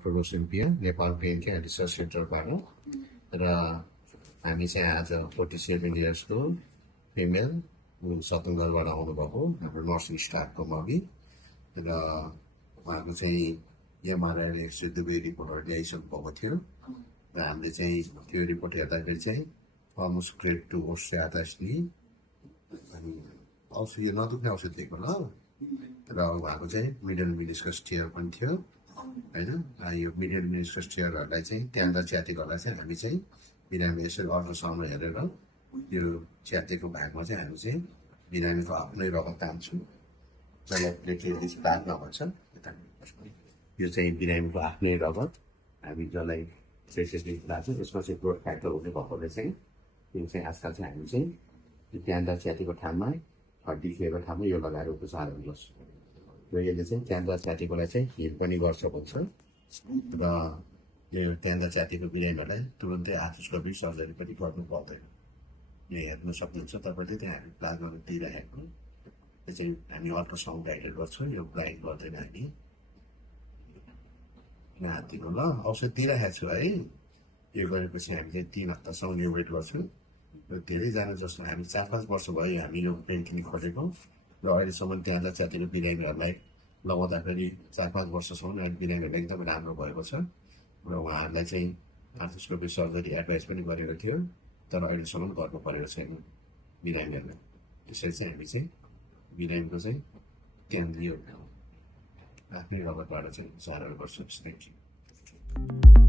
Doctor रोसिम्पिया Nepal pain care research सेन्टरबाट र हामी चाहिँ आज 47 इयर्सको फिमेल सतुङ्गरबाट आउनुभएको हाम्रो नर्सिङ स्टाफको मबी र उहाँको चाहिँ एमआरआई दुवै रिपोर्टहरू ल्याइसक्नु भएको थियो र हामीले चाहिँ त्यो रिपोर्ट हेर्दाखेरि चाहिँ अलमोस्ट ग्रेड 2 ओस्टियोआर्थराइटिस अनि औषधि यो नदुख्ने औषधि दिएको ल र उहाँको चाहिँ मिडल मिनिस्कस टियर पनि थियो होइन। यो मिडल मिनिस्कस टियरहरूलाई चाहिँ त्यहाँनिर च्यातेकोलाई चाहिँ हामी चाहिँ बिरामी यसरी अल्ट्रासाउन्ड हेरेर यो च्यातेको भागमा चाहिँ हामी चाहिँ बिरामीको आफ्नै रगत तान्छौँ जसलाई प्लेटलेट्स प्लाज्मा भन्छ। यो चाहिँ बिरामीको आफ्नै रगत हामी जसलाई प्लेटलेट्स प्लाज्मा यसमा चाहिँ ग्रोथ फ्याक्टर हुने भएकोले चाहिँ यो चाहिँ आजकल चाहिँ हामी चाहिँ त्यहाँनिर च्यातेको ठाउँमा हड्डी खिएको ठाउँमा यो लगाएर उपचारहरू गर्छौँ र यसले चाहिँ त्यहाँनिर च्यातेकोलाई चाहिँ हिल पनि गर्छ भन्छ र यो त्यहाँनिर च्यातेको बिरामीहरूलाई तुरुन्तै आर्थोस्कोपिक सर्जरी पनि गर्नु पर्दैन। यो हेर्न सक्नुहुन्छ तपाईँले त्यहाँ हामी प्लाज्मा दिइरहेको यो चाहिँ हामी अल्ट्रासाउन्ड गाइडेड गर्छौँ यो ब्लाइन्ड गर्दैन हामी यहाँ दिनु ल औषध दिइरहेको छु है। यो गरेपछि हामी चाहिँ 3 हप्तासम्म यो वेट गर्छौँ र धेरैजना जस्तो हामी 4-5 वर्ष भयो हामी यो पेन क्लिनिक खोलेको र अहिलेसम्म त्यहाँनिर च्यातेको बिरामीहरूलाई लगाउँदाखेरि 4-5 वर्षसम्म बिरामीहरूलाई एकदमै राम्रो भएको छ र उहाँहरूलाई चाहिँ आर्थोस्कोपिक सर्जरी एडभाइस पनि गरेको थियो तर अहिलेसम्म गर्नु परेको छैन बिरामीहरूलाई। त्यसरी चाहिँ हामी चाहिँ बिरामीको चाहिँ त्यहाँनिर आफ्नै रगतबाट चाहिँ उपचारहरू गर्छौँ। Thank you.